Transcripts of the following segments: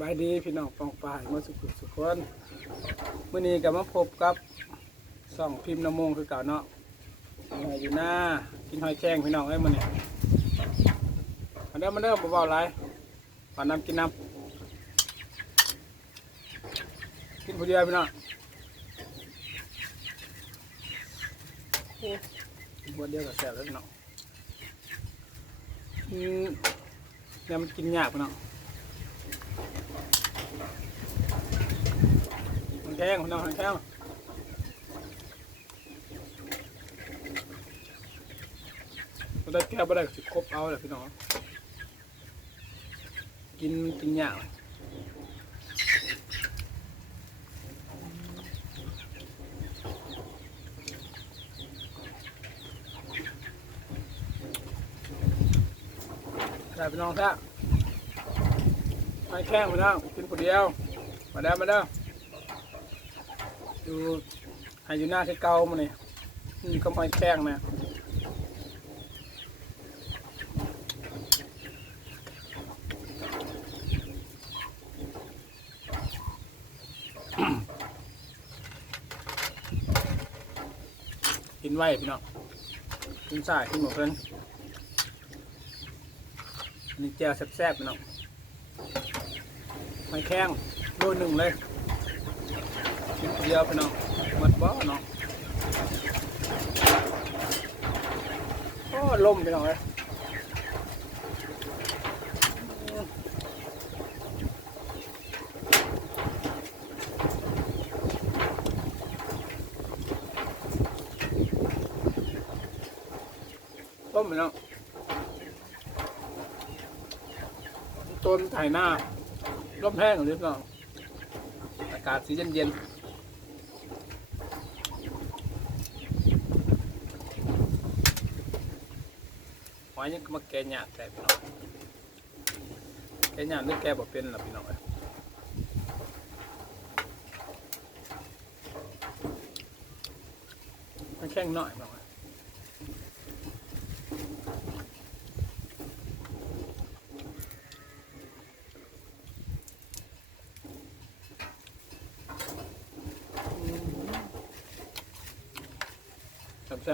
บายดีพี่น้องปองปายเมื่อสุขสุขคนเมื่อนี้ก็มาพบกับสองพิมพ์น้ำมงคือเก่าเนาะกินหอยอยู่หน้ากินหอยแข้งพี่น้องเอ้ยมื่อนี้มาเด้อมาเด้อบ่เบาๆไรปานน้ำกินน้ำกินผู้เดียวพี่น้องโอ้กินบัวเดียวกับแซ่บแล้วพี่น้องอืมเนี่ยมันกินยากพี่น้อง แข้งพี่น้องมันแข้งบ่ได้แก้บ่ได้สิครบเอาแหละพี่น้อง กินกินยากได้พี่น้องซะ ไม่แข้งพี่น้องกินคนเดียว มาได้อมาเด้อดูให้อยู่หน้าที่เกามาเนี่ยนี่ก็ไม่แข้งนะกินไว้พี่น้องกินสายกินหมดเพิ่นอันนี่แจ่วแซ่บๆพี่น้อง ไม่แข้งโลหนึ่งเลยกินคนเดียวพี่น้องหมดบ่เนาะโอ้ลมพี่น้องเลยต้มพี่น้องต้นไถหน้า ลมแห้งหรือเปล่าอากาศสีเย็นๆหอยยังก็มาแกะหยาดแต่พี่น้องแกะหยาดหรือแกะบ่เป็นล่ะพี่น้องมันแข็งหน่อยพี่น้อง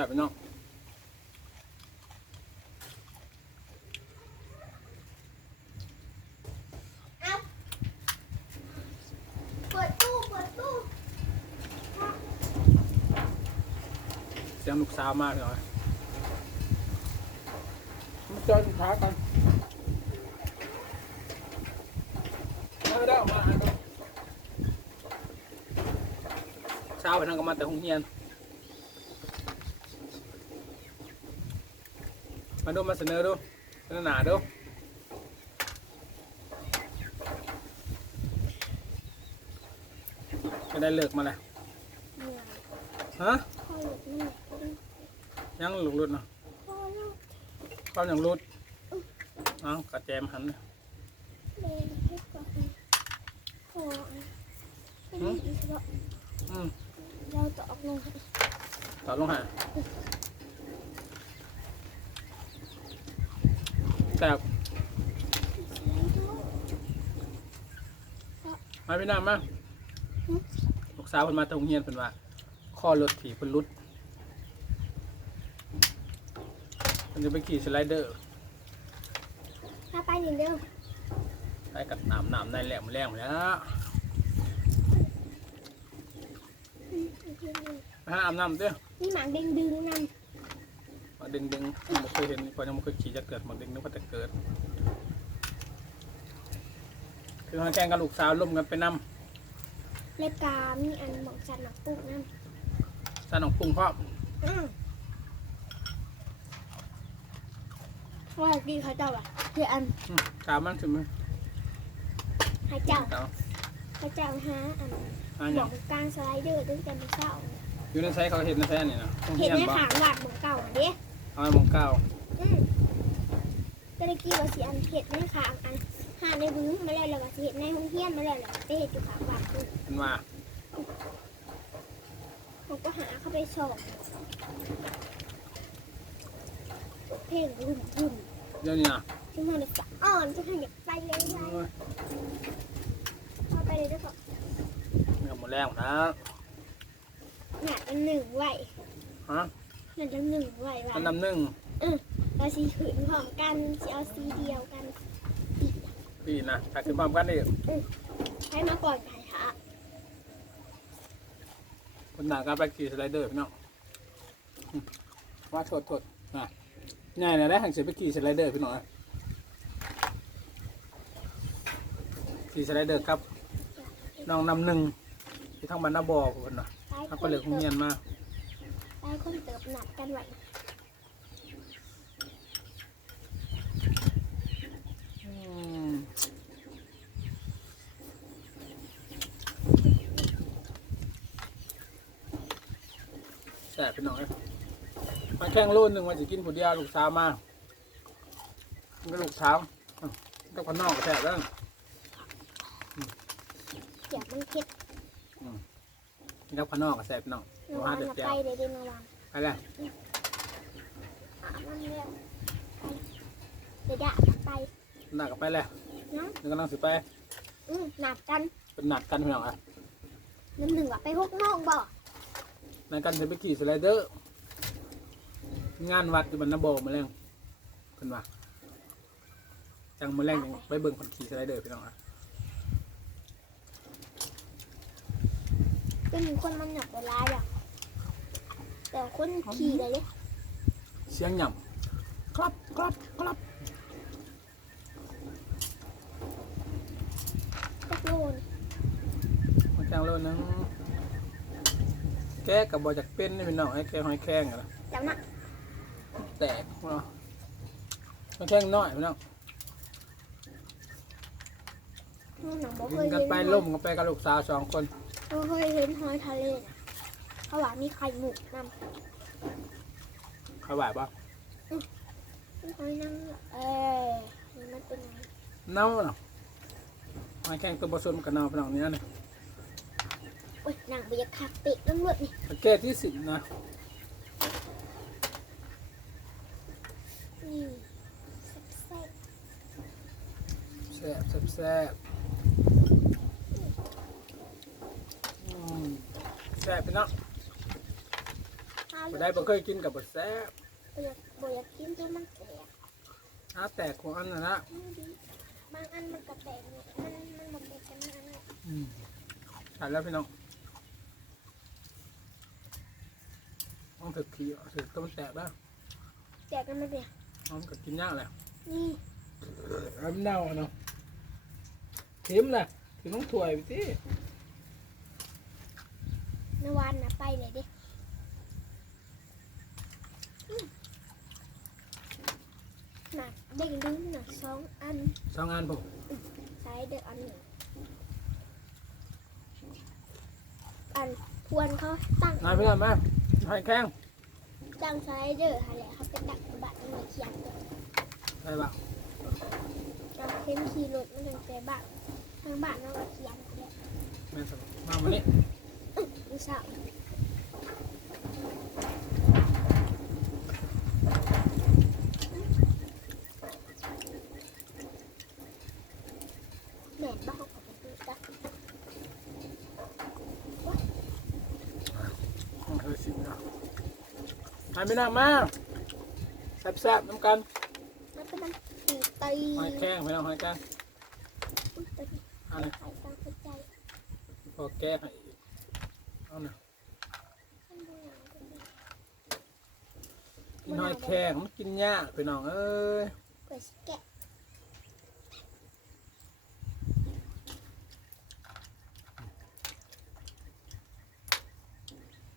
ซ่บๆพี่น้องเปิดตู้เปิดตู้เสียงลูกสาวมากเลยมาจอยลูกค้ากันมาเด้อมาหาเด้อเช้าไปทางก็มาแต่หงเฮียน มาดูมาเสนอดูเสนอหนาดูจะได้เลิกมาแล้วเหนื่อยฮะพ่อหลุดเหนื่อยยังหลุดหลุดเนาะพ่อลูกความยังหลุดเอ้ากระแจมหันเลยเดินให้ก่อนพ่อไม่ได้อีกแล้วอืมเราตอกลงต่อลงหา แต่มาพี่น้ำมาลูกสาวเพิ่นมาแตรงเฮียนเพิ่นว่าข้อรถถีบเพิ่นหลุดเพิ่นจะไปขี่สไลเดอร์ถ้าไปอย่างเดิมไปกับน้ำน้ำในแหลมแรงหมดแล้วไปหาอาบน้ำเด้อนี่หมางดึงดึงนั่น มาดึงดึงไม่เคยเห็นพอยังไม่เคยขี่จะเกิดมาดึงนึกว่าจะเกิด คือหาแกงกับลูกสาวร่วมกันไปนในกามีอันหมองสันหนักปุ๊กนั่นำสานของปรุงพร้อมอืมว่ากี่เขาเจ้าอะคืออันอืมกามันถึงมั้ยให้เจ้าเจ้าเขาเจ้าหาอันอ่าหอมย่าองงกลางสไลเดอร์ตั้งแต่เมื่อเช้าอยู่ในไซส์เขาเห็นในไซส์นี่นะต้องเห็เฮีนยนในบ่ ขางหลักหมองเก่าเด้ เอาไว้หมองเก้าอืมก็ได้กี่ว่าสิอันเห็ดในขางอันหาในบึ้งมาแล้วแล้วก็สิเห็ดในห้องเฮียนมาแล้วแล้วได้เห็ดอยู่ขางบ้านคือเป็นว่าผมก็หาเข้าไปส่องเพลงรุ่นรุ่นเดี๋ยวนี้นะซึ่งมันจะอ่อนจะขยับไปเลยโอ้ยไปเลยด้วยก่อนเนื้อหมดแล้วนะหนักอันหนึ่งไหวฮะ หนักอันหนึ่งไหวว่ะอันน้ำหนึ่งเราสีขืนพร้อมกันจะเอาสีเดียวกันพี่นะถ้าขึ้นพร้อมกันนี่ให้มาก่อนถ่ายค่ะคนหนาการไปขี่สไลเดอร์พี่น้องอืมว่าโทษโทษนะง่ายนะได้หันเสียไปขี่สไลเดอร์พี่น้องนะขี่สไลเดอร์ครับน้องนำหนึ่งที่ทางบรรณบอคนนะไปทางไปเหลือคงเงียนมา ไปคนเติบหนักกันไหวอืมแสบพี่น้องเอ้ยมาแข่งรุ่นหนึ่งมาจะกินผู้เดียวลูกสาวมามันก็ลูกสาวอ้าวก็คนนอกก็แสบแล้วเดี๋ยวมันเค็ดนี่ก็คนนอกก็แสบพี่น้อ งเมื่อวานน่ะไปเลยดิเมื่อวานไปเลยอะมันเรียกไปเดี๋ยวด่าไปหนักก็ไปเลยเนาะนี่ก็นั่งสิไป อืมหนักกันเป็นหนักกันพี่น้องอะน้ำหนึ่งว่าไปหกโมงบ่ในกันจะไปขี่สไลเดอร์ งานวัดอยู่บรรณบอมาแรงเพิ่นว่าจังมาแรงยังไปเบิ่งคนขี่สไลเดอร์พี่น้องอะก็มีคนมันหนักเวลาอย่าง แต่คนขี่เลยเนี่ยเสียงหย่ำครับครับครับตะโกนมาแข่งรถนึงแกกับบอจากเป็นนี่พี่น้องให้แกหอยแข้งอะจำนะแตกเนาะหอยแข้งน้อยพี่น้องนู่นหนังบ่เคกิยนกันเห็นไปล่มกันไปกับลูกสาวสองคนบ่เคยเห็นหอยทะเลนะเขาว่ามีไข่หมุกนำเขาไหวปะหอยนั่งเอ้ยมันเป็นไงเน่าเนาะหอยแข้งตัวผสมกับเน่าพี่น้องเนี้ยนี่โอ้ยหนังบรรยากาศเตะน้ำเลือดนี่แก้ที่สิบนะนี่แซ่บแซ่บแซ่บแซ่บอืมแซ่บพี่น้องๆถ้า บ่เลืได้อดบ่เคยกินกับบ่แซ่บบ่อยากบ่อยากกินเพราะมันแตกอ้าแตกของอันน่ะนะมันดีบางอันมันก็แตกเนี่ยมันมันบ่แตกกันนะนะอืมใช่แล้วพี่น้องต้องถึกขี้ถึกต้มแตกแล้วแตกกันมาเดียวน้องก็กินยากแหละนี่น้ำเน่าเนาะเค็มนะถึงต้องถ้วยไปที่เมื่อวานน่ะไปเลยดิอืม หนักเด้งดึงหนักสองอันสองอันผมใช้เด็กอันหนึ่งอันทวนเขาตั้งนายพี่น้องมาหอยแข้งตั้งไซเดอร์อะไรเขาเป็นดักบัตรมาเขียนตัวใช่ปะเราเข็นขี่รถมันถึงใจบ้านทางบ้านเราก็เขียนเนี่ยแม่สมมาวันนี้ดูสาวแม่บ้าเขาก็ไปดูจ้ะ เออสินะนายพี่น้องมาแซ่บๆน้ำกันมันเป็นน้ำตีตีหอยแข้งพี่น้องหอยแข้งอุ๊ยตัวนี้เอันนี้ใครตั้งหัวใจพอแก้ให้อีกเอาหน่ะมันดูอย่างนี้กินหอยแข้งมันกินยากพี่น้องเอ้ยเปิดแกะ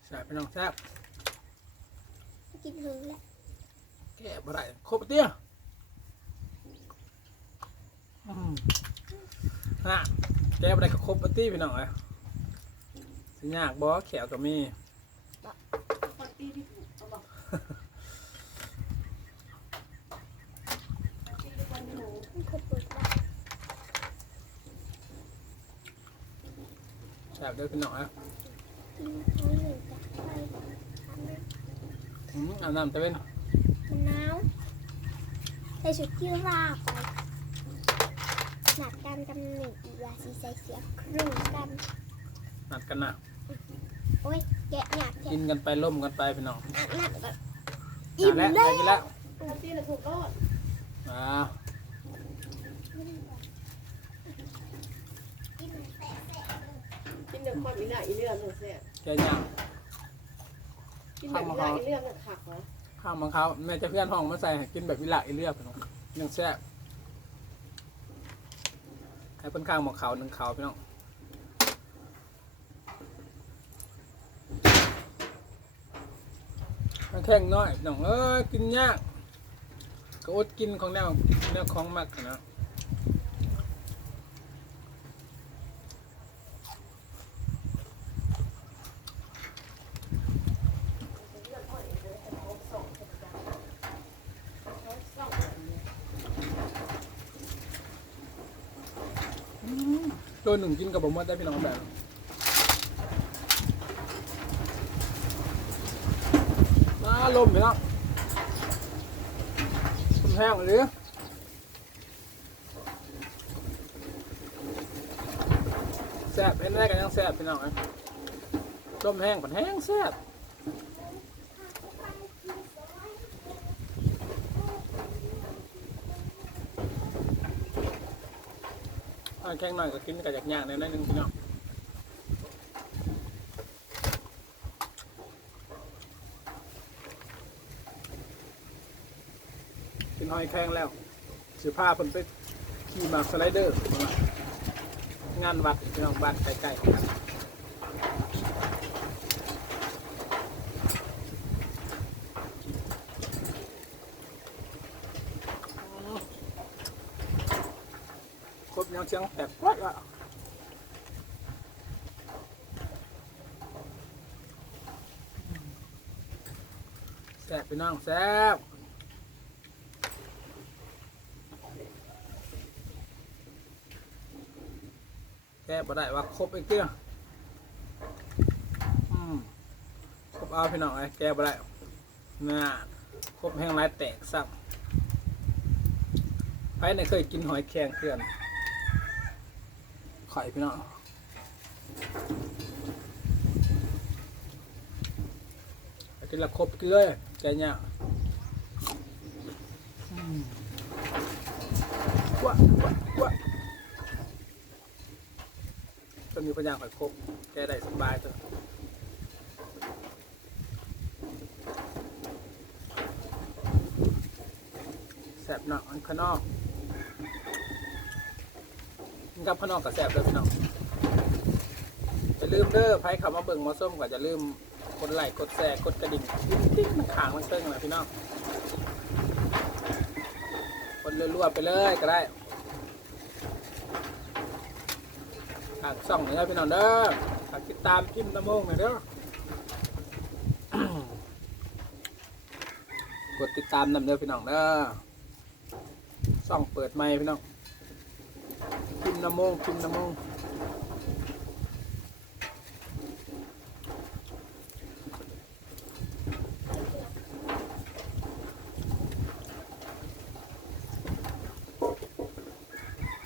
แซ่บพี่น้องแซ่บ กินหึงแล้วแก้บ่ได้ครบเตี้ยอืมฮะแก้บ่ได้ก็ครบปตี้พี่น้องเอ้ยสิยากบ่แขวก็มีมันคือเปิดได้แซ่บเด้อพี่น้องเอ้ยกินหอยหนึ่งจ้ะไปอันนั้น อืมอาบน้ำตะเวนมะนาวใส่ชุดกีฬาไปหนักการกำหนึ่งอีกว่าสีใส่เสียครึ่งกัน นัดกันนะโอ้ยแกะหยาดแกะกินกันไปล่มกันไปพี่น้องอันนั้นก็อะอิ่มแล้วแล้ได้วกินแล้วที่เราถูกรอดอ่ากินเดือดความอีหน่าอีเรื่องเลยแซ่บแกย่าง กินแบบอีหน่าอีเรื่องน่ะขักเหรอข้าวมังเขาแม่จะเพื่อนห้องมาใส่ให้กินแบบวิละอีเลือบพี่น้องยังแซ่บให้เพิ่นข้างหมอกเขาหนึ่งเขาพี่น้องมันแข็งน้อยน้องเอ้ยกินยากก็อดกินของแนวแนวของมักนะ ตัวหนึ่งกินกับผมว่าได้พี่น้องแบบมาลมพี่น้องแห้งหรือแซ่บเป็นแรกกันยังแซ่บพี่น้องนะลมแห้งผันแห้งแซ่บ ถ้าแข้งหน่อยก็กินกับจากยางในนั้นหนึงพี่น้องกินหอยแข้งแล้วสือผ้าผมไปขี่มาสไลเดอร์ งานวัดพี่น้องบ้านใกล้ๆกัน ครบยังเชียงแตกวัดละแซ่บพี่น้องแซ่บแก้บ่ได้ว่าครบอีกเตี้ยครบเอาพี่น้องไอ้แก้บ่ได้น่าครบแห้งไรแตกซ้ำใครในเคยกินหอยแครงเพื่อน ไข่พี่น้องไปกินละครบกินเลยแกเนี่ยว้าวว้าวว้าวต้นมีปัญญาข่อยครบแกได้สบายเถอะแสบหนักอันข้างนอก กับข้างนอกกับแสบเลยพี่น้องจะลืมเด้อไพ่คำว่าเบิ่งหมาส้มกว่าจะลืมกดไลค์กดแชร์กดกระดิ่งติ๊งมันขางมันเติ้งเลยพี่น้องกดรัวๆไปเลยก็ได้ฝากส่องหน่อยนะพี่น้องเด้อฝากติดตามพิมพ์น้ำมงหน่อยเด้อกดติดตามนำเด้อพี่น้องเด้อส่องเปิดไมค์พี่น้อง พิมพ์น้ำมงพิมพ์น้ำมง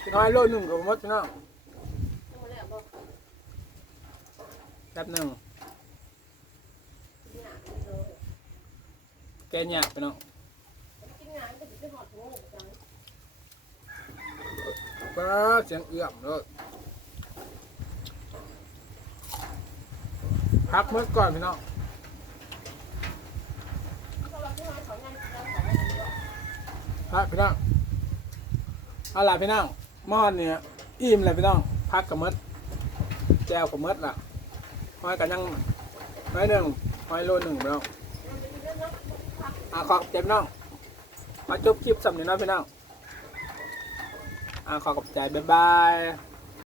พี่น้อย ป้าเสียงเอื้อมเลยพักเมื่อก่อนพี่น้องพักพี่น้องเอาล่ะพี่น้องม้อนเนี่ยอิ่มเลยพี่น้องพักกับมดแจวกับมดล่ะหอยกันยังหอยหนึ่งหอยโลหนึ่งพี่น้องอ่าขอบใจพี่น้องมาจบคลิปสำเนียงน้อยพี่น้อง ขอขอบใจ บ๊ายบาย